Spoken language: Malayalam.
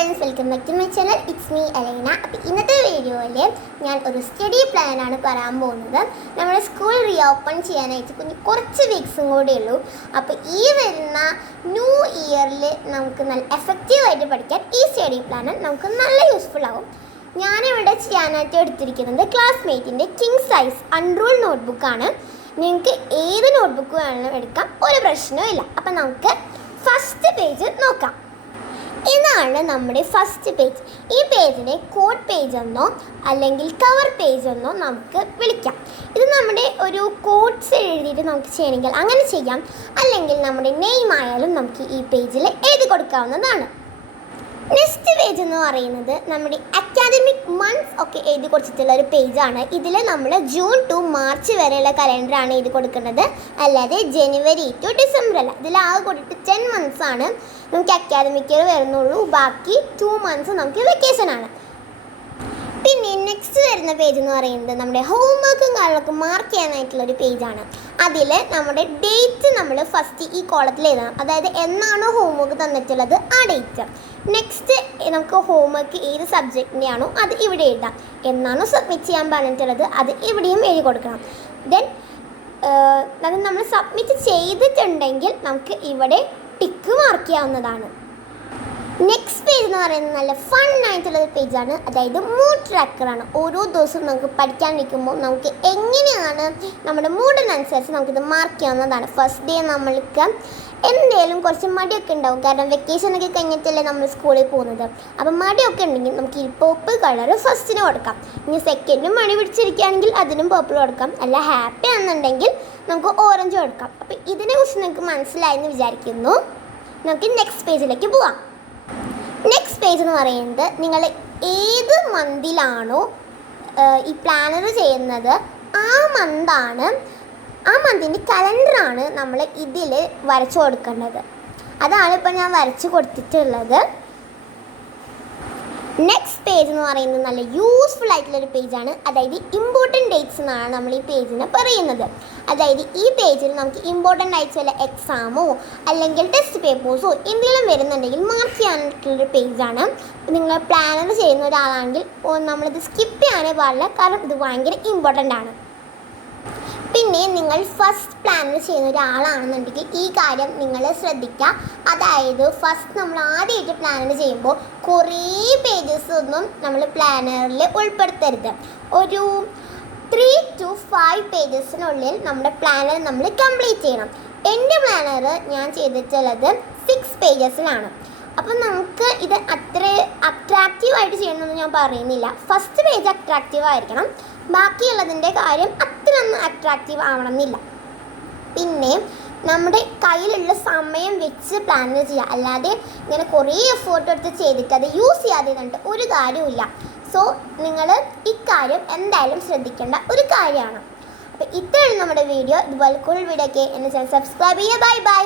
Friends welcome back to my channel it's me Alaina അപ്പോൾ ഇന്നത്തെ വീഡിയോയിൽ ഞാൻ ഒരു സ്റ്റഡി പ്ലാനാണ് പറയാൻ പോകുന്നത്. നമ്മുടെ സ്കൂൾ റീഓപ്പൺ ചെയ്യാനായിട്ട് കുഞ്ഞ് കുറച്ച് വീക്സും കൂടെ ഉള്ളൂ. അപ്പോൾ ഈ വരുന്ന ന്യൂ ഇയറിൽ നമുക്ക് നല്ല എഫക്റ്റീവായിട്ട് പഠിക്കാൻ ഈ സ്റ്റഡി പ്ലാൻ നമുക്ക് നല്ല യൂസ്ഫുൾ ആകും ഞാനിവിടെ ചെയ്യാനായിട്ട് എടുത്തിരിക്കുന്നത് ക്ലാസ്മേറ്റിന്റെ കിങ് സൈസ് അൺറൂൾ നോട്ട്ബുക്കാണ് നിങ്ങൾക്ക് ഏത് നോട്ട്ബുക്ക് വേണമെങ്കിലും എടുക്കാം ഒരു പ്രശ്നവും ഇല്ല. അപ്പം നമുക്ക് ഫസ്റ്റ് പേജ് നോക്കാം. ഇതാണ് നമ്മുടെ ഫസ്റ്റ് പേജ് ഈ പേജിനെ കോഡ് പേജ് എന്നോ അല്ലെങ്കിൽ കവർ പേജ് എന്നോ നമുക്ക് വിളിക്കാം. ഇത് നമ്മുടെ ഒരു കോഡ്സ് എഴുതിയിട്ട് നമുക്ക് ചെയ്യണമെങ്കിൽ അങ്ങനെ ചെയ്യാം. അല്ലെങ്കിൽ നമ്മുടെ നെയിം ആയാലും നമുക്ക് ഈ പേജിൽ എഴുതി കൊടുക്കാവുന്നതാണ്. നെക്സ്റ്റ് പേജ് എന്ന് പറയുന്നത് നമ്മുടെ അക്കാദമിക് മന്ത്സ് ഒക്കെ എഴുതി കൊടുത്തിട്ടുള്ള ഒരു പേജാണ് ഇതിൽ നമ്മൾ ജൂൺ ടു മാർച്ച് വരെയുള്ള കലണ്ടറാണ് എഴുതി കൊടുക്കുന്നത്. അല്ലാതെ ജനുവരി ടു ഡിസംബർ അല്ല. ഇതിൽ ആകെ കൊടുത്തിട്ട് ടെൻ മന്ത്സ് ആണ് നമുക്ക് അക്കാദമിക് ഇയർ വരുന്നുള്ളൂ. ബാക്കി ടു മന്ത്സ് നമുക്ക് വെക്കേഷൻ ആണ്. പിന്നെ നെക്സ്റ്റ് വരുന്ന പേജ് എന്ന് പറയുന്നത് നമ്മുടെ ഹോംവർക്കും കാര്യങ്ങളൊക്കെ മാർക്ക് ചെയ്യാനായിട്ടുള്ള ഒരു പേജാണ് അതിൽ നമ്മുടെ ഡേറ്റ് നമ്മൾ ഫസ്റ്റ് ഈ കോളത്തിൽ എഴുതണം. അതായത് എന്നാണോ ഹോംവർക്ക് തന്നിട്ടുള്ളത് ആ ഡേറ്റ് നെക്സ്റ്റ് നമുക്ക് ഹോംവർക്ക് ഏത് സബ്ജക്റ്റിന്റെ ആണോ അത് ഇവിടെ എഴുതാം. എന്നാണോ സബ്മിറ്റ് ചെയ്യാൻ പറഞ്ഞിട്ടുള്ളത് അത് ഇവിടെയും എഴുതി കൊടുക്കണം. ദെൻ അത് നമ്മൾ സബ്മിറ്റ് ചെയ്തിട്ടുണ്ടെങ്കിൽ നമുക്ക് ഇവിടെ ടിക്ക് മാർക്ക് ചെയ്യാവുന്നതാണ്. നെക്സ്റ്റ് പേജ് എന്ന് പറയുന്നത് നല്ല ഫൺ ആയിട്ടുള്ള ഒരു പേജാണ് അതായത് മൂഡ് ട്രാക്കറാണ് ഓരോ ദിവസവും നമുക്ക് പഠിക്കാൻ നിൽക്കുമ്പോൾ നമുക്ക് എങ്ങനെയാണ് നമ്മുടെ മൂഡിനനുസരിച്ച് നമുക്കിത് മാർക്ക് ചെയ്യാവുന്നതാണ്. ഫസ്റ്റ് ഡേ നമ്മൾക്ക് എന്തേലും കുറച്ച് മടിയൊക്കെ ഉണ്ടാവും. കാരണം വെക്കേഷനൊക്കെ കഴിഞ്ഞിട്ടല്ലേ നമ്മൾ സ്കൂളിൽ പോകുന്നത്. അപ്പം മടിയൊക്കെ ഉണ്ടെങ്കിൽ നമുക്ക് ഈ പോപ്പ് കളർ ഫസ്റ്റിന് കൊടുക്കാം. ഇനി സെക്കൻഡും മണി പിടിച്ചിരിക്കുകയാണെങ്കിൽ അതിനും പർപ്പിൾ കൊടുക്കാം. അല്ല ഹാപ്പി ആണെന്നുണ്ടെങ്കിൽ നമുക്ക് ഓറഞ്ച് കൊടുക്കാം. അപ്പം ഇതിനെക്കുറിച്ച് നിങ്ങൾക്ക് മനസ്സിലായെന്ന് വിചാരിക്കുന്നു. നമുക്ക് നെക്സ്റ്റ് പേജിലേക്ക് പോവാം. നെക്സ്റ്റ് പേജ് എന്ന് പറയുന്നത് നിങ്ങൾ ഏത് മന്തിലാണോ ഈ പ്ലാനർ ചെയ്യുന്നത് ആ മന്താണ് ആ മന്തിന്റെ കലണ്ടറാണ് നമ്മൾ ഇതിൽ വരച്ചു കൊടുക്കേണ്ടത്. അതാണ് ഇപ്പോൾ ഞാൻ വരച്ച് കൊടുത്തിട്ടുള്ളത്. നെക്സ്റ്റ് പേജ് എന്ന് പറയുന്നത് നല്ല യൂസ്ഫുൾ ആയിട്ടുള്ള ഒരു പേജാണ് അതായത് ഇമ്പോർട്ടന്റ് ഡേറ്റ്സ് എന്നാണ് നമ്മൾ ഈ പേജിനെ പറയുന്നത്. അതായത് ഈ പേജിൽ നമുക്ക് ഇമ്പോർട്ടന്റ് ആയിട്ട് ചില എക്സാമോ അല്ലെങ്കിൽ ടെസ്റ്റ് പേപ്പേഴ്സോ എന്തെങ്കിലും വരുന്നുണ്ടെങ്കിൽ മാർക്ക് ചെയ്യാനായിട്ടുള്ളൊരു പേജാണ് നിങ്ങൾ പ്ലാനർ ചെയ്യുന്ന ഒരാളാണെങ്കിൽ നമ്മളിത് സ്കിപ്പ് ചെയ്യാനേ പാടില്ല. കാരണം ഇത് ഭയങ്കര ഇമ്പോർട്ടന്റ് ആണ്. പിന്നെ നിങ്ങൾ ഫസ്റ്റ് പ്ലാൻ ചെയ്യുന്ന ഒരാളാണെന്നുണ്ടെങ്കിൽ ഈ കാര്യം നിങ്ങൾ ശ്രദ്ധിക്കുക. അതായത് ഫസ്റ്റ് നമ്മൾ ആദ്യമായിട്ട് പ്ലാൻ ചെയ്യുമ്പോൾ കുറേ പേജസ് ഒന്നും നമ്മൾ പ്ലാനറിൽ ഉൾപ്പെടുത്തരുത്. ഒരു ത്രീ ടു ഫൈവ് പേജസിനുള്ളിൽ നമ്മുടെ പ്ലാനർ നമ്മൾ കംപ്ലീറ്റ് ചെയ്യണം. എന്റെ പ്ലാനർ ഞാൻ ചെയ്തിട്ടുള്ളത് സിക്സ് പേജസിലാണ് അപ്പം നമുക്ക് ഇത് അത്ര അട്രാക്റ്റീവ് ചെയ്യണമെന്ന് ഞാൻ പറയുന്നില്ല. ഫസ്റ്റ് പേജ് അട്രാക്റ്റീവ് ആയിരിക്കണം. ബാക്കിയുള്ളതിന്റെ കാര്യം അത്രയൊന്നും അട്രാക്റ്റീവ് ആവണമെന്നില്ല. പിന്നെ നമ്മുടെ കയ്യിലുള്ള സമയം വെച്ച് പ്ലാൻ ചെയ്യുക. അല്ലാതെ ഇങ്ങനെ കുറേ എഫേർട്ട് എടുത്ത് ചെയ്തിട്ട് അത് യൂസ് ചെയ്യാതെ കണ്ടിട്ട് ഒരു കാര്യമില്ല സോ നിങ്ങൾ ഇക്കാര്യം എന്തായാലും ശ്രദ്ധിക്കേണ്ട ഒരു കാര്യമാണ്. അപ്പോൾ ഇത്രയാണ് നമ്മുടെ വീഡിയോ ഇതുപോലെ കൂടുതൽ വീഡിയോ ഒക്കെ. എന്നെ ചാനൽ സബ്സ്ക്രൈബ് ചെയ്യുക. Bye bye